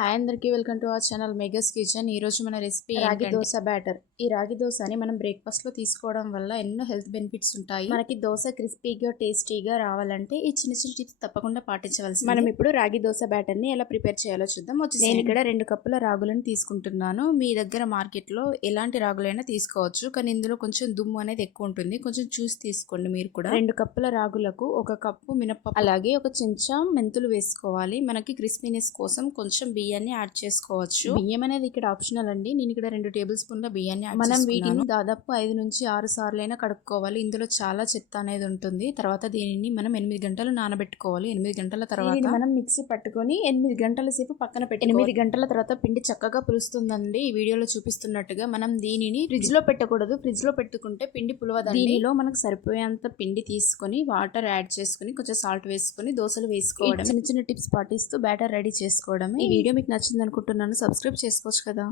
Hi అందరికీ welcome to our channel Megha's kitchen. ఈ రోజు మన రెసిపీ రాగి దోశ బ్యాటర్. ఈ రాగి దోశని మనం బ్రేక్ఫాస్ట్ లో తీసుకోవడం వల్ల ఎన్నో హెల్త్ బెనిఫిట్స్ ఉంటాయి. మనకి దోశ క్రిస్పీగా టేస్టీగా రావాలంటే ఈ చిన్న చిన్న టిప్స్ తప్పకుండా పాటించవలసింది. మనం ఇప్పుడు రాగి దోశ బ్యాటర్ ని ఎలా ప్రిపేర్ చేయాలో చూద్దాం. నేను ఇక్కడ 2 కప్పుల రాగులను తీసుకుంటున్నాను. మీ దగ్గర మార్కెట్ లో ఎలాంటి రాగులైనా తీసుకోవచ్చు, కానీ ఇందులో కొంచెం దుమ్ము అనేది ఎక్కువ ఉంటుంది. కొంచెం చూసి తీసుకోండి మీరు కూడా. 2 కప్పుల రాగులకు 1 కప్పు మినపప్పు, అలాగే 1 చెంచా మెంతులు వేసుకోవాలి. మనకి క్రిస్పీనెస్ కోసం కొంచెం బియ్యాన్ని యాడ్ చేసుకోవచ్చు. బియ్యం అనేది ఇక్కడ ఆప్షనల్ అండి. నేను ఇక్కడ 2 టేబుల్ స్పూన్ల బియ్యాన్ని యాడ్ చేసుకున్నాను. మనం వీటిని దాదాపు 5 నుంచి 6 సార్లు అయినా కడుక్కోవాలి. ఇందులో చాలా చెత్త అనేది ఉంటుంది. తర్వాత దీనిని మనం 8 గంటలు నానబెట్టుకోవాలి. 8 గంటల తర్వాత మనం మిక్సీ పట్టుకొని 8 గంటల సేపు పక్కన పెట్టి 8 గంటల తర్వాత పిండి చక్కగా పులుస్తుందండి. ఈ వీడియోలో చూపిస్తున్నట్టుగా మనం దీనిని ఫ్రిడ్జ్ లో పెట్టకూడదు. ఫ్రిడ్జ్ లో పెట్టుకుంటే పిండి పులవదండి. దీనిలో మనకు సరిపోయేంత పిండి తీసుకొని వాటర్ యాడ్ చేసుకుని కొంచెం సాల్ట్ వేసుకుని దోశలు వేసుకోవడం. చిన్న చిన్న టిప్స్ పాటిస్తూ బ్యాటర్ రెడీ చేసుకోవడమే. ఈ వీడియో మీకు నచ్చింది అనుకుంటున్నాను. సబ్స్క్రైబ్ చేసుకోవచ్చు కదా.